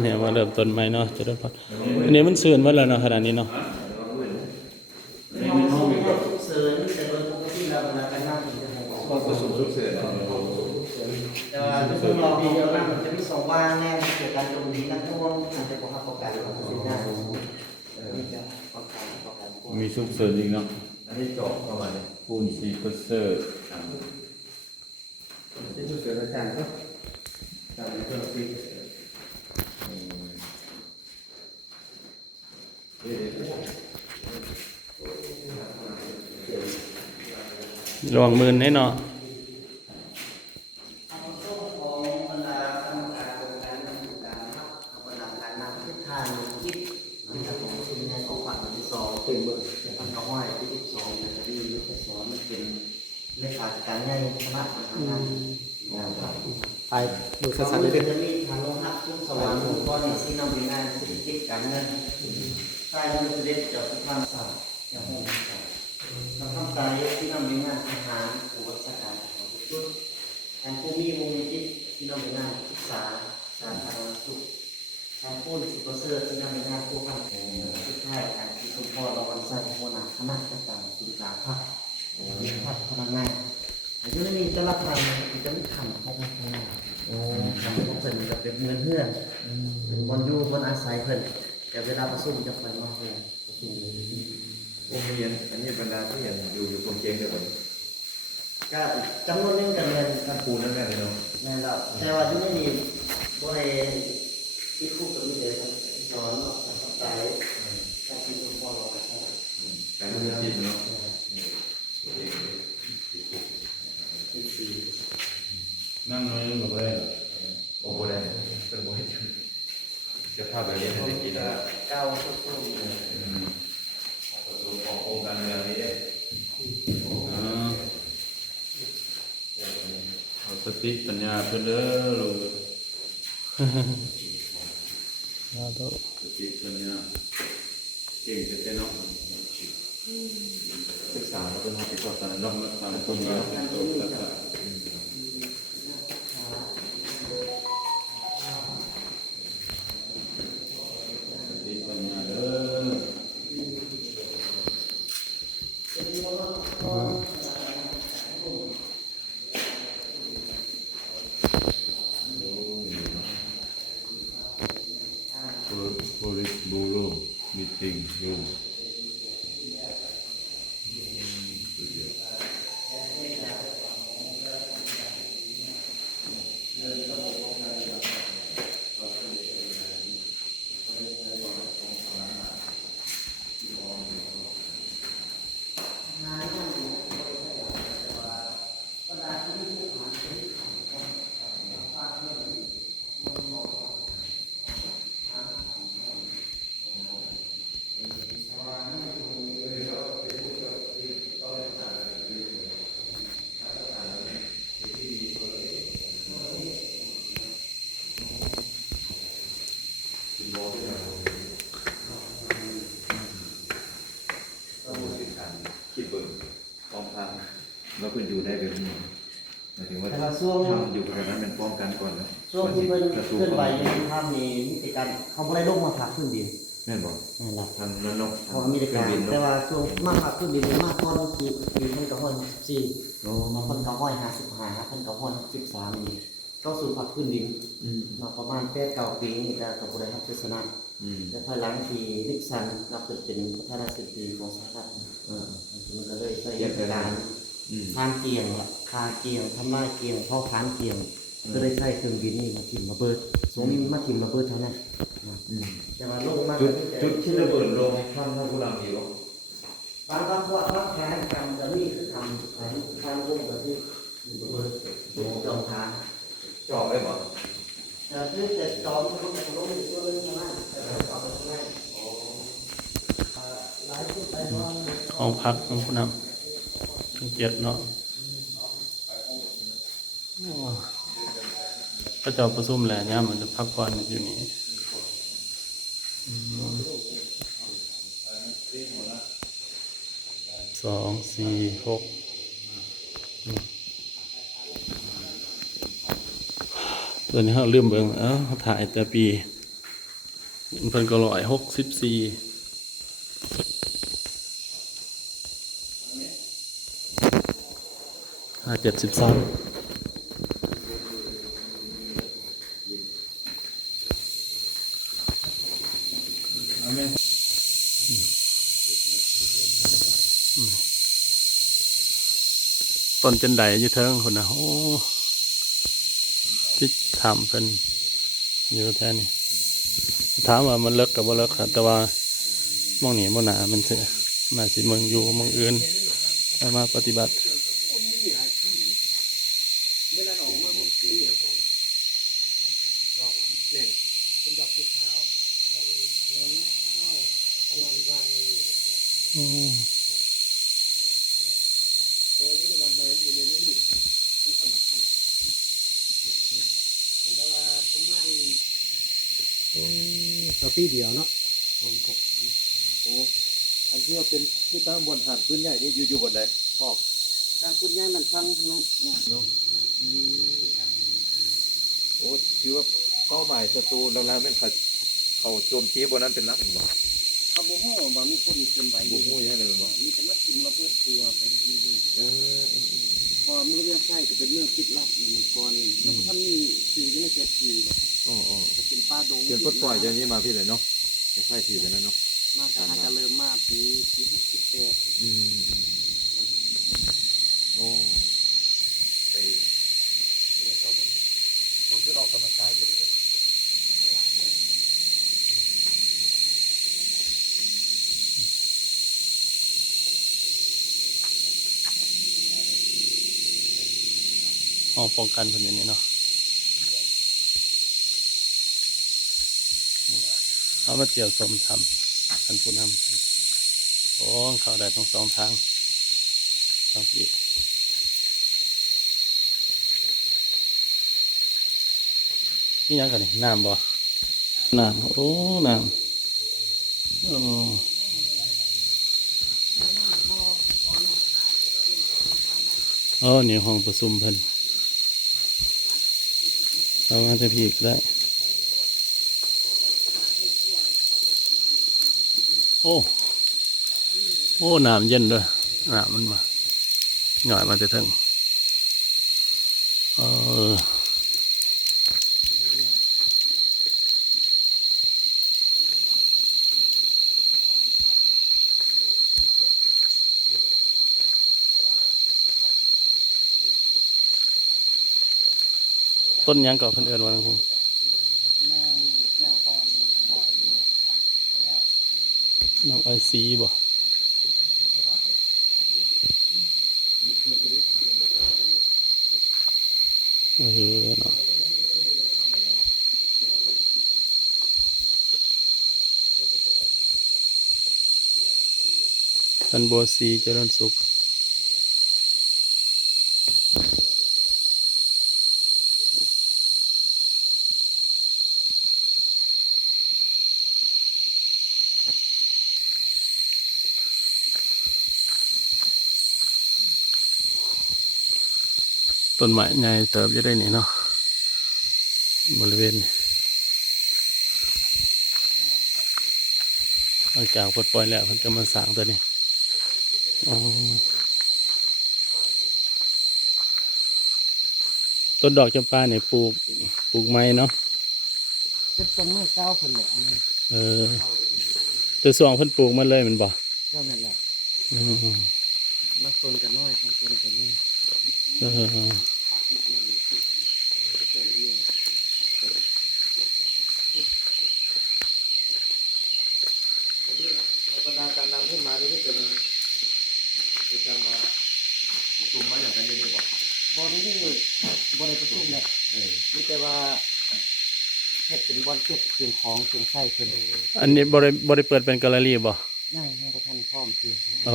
เนี่ยมาเริ่มต้นใหม่เนาะจะได้พออันนี้มันเสื่อมหมดแล้วเนาะขนาดนี้เนาะห้องห้องฉุกเฉินแต่โดยปกติเราเวลาไปนั่งจะให้บอก ห้องประชุมฉุกเฉิน แต่ว่าทุกคนรอดีเดียวนั่งมันจะมีสองว่างแน่เกี่ยวกับตรงนี้นักท่องอาจจะบอกว่าประกันของสินค้านี่จะประกัน มีซุกเสริมอีกเนาะ อันนี้จบประมาณนี้ ปูนซีเปอร์เซอร์ ที่ฉุกเฉินอาจารย์ก็จำเป็นเรื่องที่ระวังมือให้เนาะไปดูสั้นๆเลยจะมีทางโลหะขึ้นสวรรค์ก้อนที่นำไปงานสิทธิการเงินใต้มันจะได้เจ้าทุกความสาอย่างหงทำคำตายที่นำไปงานอาหารอุปสรรคของทุกชุดแทนผู้มีวงจิตที่นำไปงานศึกษาสาธารณสุขแทนผู้สิบเปอร์เซ็นต์ที่นำไปงานผู้พันสุดท้ายการที่สมพรเราวันใส่หัวหน้าคณะต่างๆสุขาภาพพนักงานอันนี้มีจะรับทำจะไม่ทำเข้ามาข้างหน้าทำของเพิ่นจะเป็นเงินเพื่อนเป็นวันอยู่วันอาศัยเพิ่นแต่เวลาประชุมจะไปมาเพื่อนประชุม วงเรียนอันนี้บรรดาที่ยังอยู่ตรงเจงเดียวกัน ก็จำนวนนึงกันเงิน ท่านปูนั่นแม่เลยเนาะ แม่เราแต่ว่าที่นี่บริที่คู่กับมีเด็กสอนสอนใจการที่สมพรเราไปใช่ การเรียนจิตเนาะ ที่สี่ นั่งน้อยกับอะไร โอ้โหได้เป็นโมให้จะภาพแบบนี้ให้ได้กินแล้ว เก้าสุด ประชุมของโครงการเมืองนี้ เอาสติปัญญาเพื่อเด้อลูกสติปัญญาเก่งจะเต้นเนาะ ศึกษาแล้วเป็นความผิดพลาดตอนนั้น ลอ เนาะ งมาทำคนเดียวตัวแล้วก็สติปัญญาเด้อ Police Bureau meeting room คิดเบิ่งป้องกันเราควรอยู่ได้แบบนี้หมายถึงว่า แต่ว่าช่วง ทำอยู่แบบนั้นเป็นป้องกันก่อนนะ ช่วงที่เพิ่นเคลื่อนไหวในถ้ำนี้มีแต่การเขาไม่ได้ลงมาพักขึ้นดิน แม่บอก นั่นแหละ ทางนั้นเนาะ เพราะมีแต่การแต่ว่าช่วงมากพักขึ้นดินมากก้อนปีมันก็ห้อยสี่ โอ้ บางคนก็ห้อย55คนก็ห้อย63นี่ก็สู่พักขึ้นดินมาประมาณ8-9 ปีนี่ก็บริหารศาสนาและภายหลังที่นิกสันเราเกิดเป็นประธานาธิบดีของสหรัฐมันก็เลยใช้การทางเกียงคาเกียงทำลายเกียงเผาผลาญเกียงก็เลยใช้เครื่องบินนี่มาทิ่มระเบิดสงมาทิ่มระเบิดเท่านั้นแต่ว่าลงมา จุดที่ระเบิดลงท่านผู้นำดีวะ บางพวกบางแผนกรรมจะมีคือทำทางลงแบบที่ระเบิดจอมทาง จอบได้บ่ แต่ที่จะจอมมันก็จะลงในตัวนึงใช่ไหมแต่จอมไปข้างในหลายชุดไปว่า ห้องพักของผู้นำเจ็ดเนาะก็จะประชุมแหละเนี่ยมันจะพักผ่อนอยู่นี่2 4 6 ตัวนี้เราลืมเบิ่งถ่ายแต่ปีเพิ่นก็16473ต้นจันไดอยู่เทิงคนนะโอ้ที่ถามเพิ่นอยู่แท้นี่ถามว่ามันเลิกกับว่าเลิกครับแต่ว่ามองหนีมองหนามันเถอะน่าสิเมืองอยู่เมืองอื่นเอามาปฏิบัติอืมเราปีเดียวเนาะ โอ้อันที่ว่าเป็นที่ตั้งบนหาดพื้นใหญ่นี่อยู่บนไหนขอบ ทางคุณยายมันฟังนะเนาะ โอ้ถือว่าเป้าหมายศัตรูแล้วแม่นเขาโจมตีบนนั้นเป็นหลักบ่ เขาบ่ฮู้ว่ามีคนเคลื่อนไหว บ่ฮู้ยังไงเลยบ่ มีแต่มากินระเบิดตัวไปนี่เลย เออ พอมีเรื่องใช่ก็เป็นเรื่องคิดลับเมื่อก่อนนี่ยังบ่ทันมีสื่ออยู่ในเฟซทีบ่ อ๋อ จะเป็นป้าดง เกินปลดปล่อยจะนี้มาพี่เลยเนาะจะไฟทีแต่นั้นเนาะ มากอาจจะเริ่มมาปี68 อืมโอ้ไปอะไรต่อไปผมจะออกกำลังกายอยู่เลยห้องป้องกันเพิ่นอยู่นี่เนาะเอามาเจียวสมทำท่านผู้นำโอ้เข้าได้ทั้งสองทางทั้งปีนี่ยังกันนี่น้ำบ่น้ำโอ้น้ำโอ้นี่ห้องประชุมเพิ่นเอามาจะพีกได้โอ้น้ำเย็นด้วยน้ำมันมาหน่อยมาจะถึงต้นยังก่อเพิ่นเอิ้นว่าจั่งซี้ นางอ่อนอ่อย น้องไอซีบ่เนาะพันบัวสีเจริญสุขต้นไม้ใหญ่เติบจะได้นี่เนาะบริเวณหลังจากปลดปล่อยแล้วเพิ่นก็มาสร้างตัวนี้ต้นดอกจำปาเนี่ยปลูกไม้เนาะ เป็นต้นไม้เก้าเพิ่นแหละอันนี้ แต่ส่วงเพิ่นปลูกมันเลยแมันบ่ เจ้านั่นแหละบางต้นก็น้อยบางต้นก็น้อยบรรดาการนำขึ้นมานี่ก็เป็นจะมา ตุ้มไม้อย่างกันนี่บ่ บริเวณบริประชุมแหละนี่แต่ว่าเฮ็ดเป็นบอลเก็บเครื่องของเครื่องใช้เพิ่น อันนี้บริเปิดเป็นแกลเลอรี่บ่ ยังบ่ทันพร้อมคือ โอ้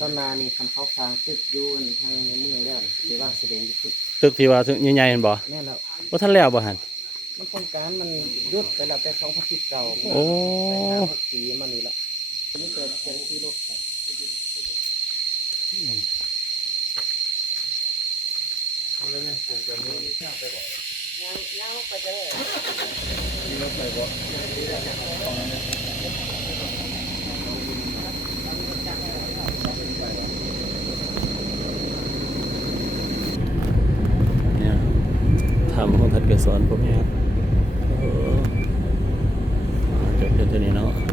ต้นนานี่คำเขาสร้างตึกอยู่ทางเมืองแล้วสิว่าแสดงอยู่ตึก ตึกที่ว่าถึงใหญ่ๆเห็นบ่ แม่นแล้ว บ่ทันแล้วบ่หั่น มันโครงการมันยุดไปแล้วแต่2019 โอ้ ไปหา6ปีมานี่ละนี่เกิดเป็นที่รถไป เลยเนี่ยผมจะมีไปบ่ ที่รถไปบ่ เนี่ยทำของทัดเกสรพวกนี้ครับจบแค่นี้เนาะ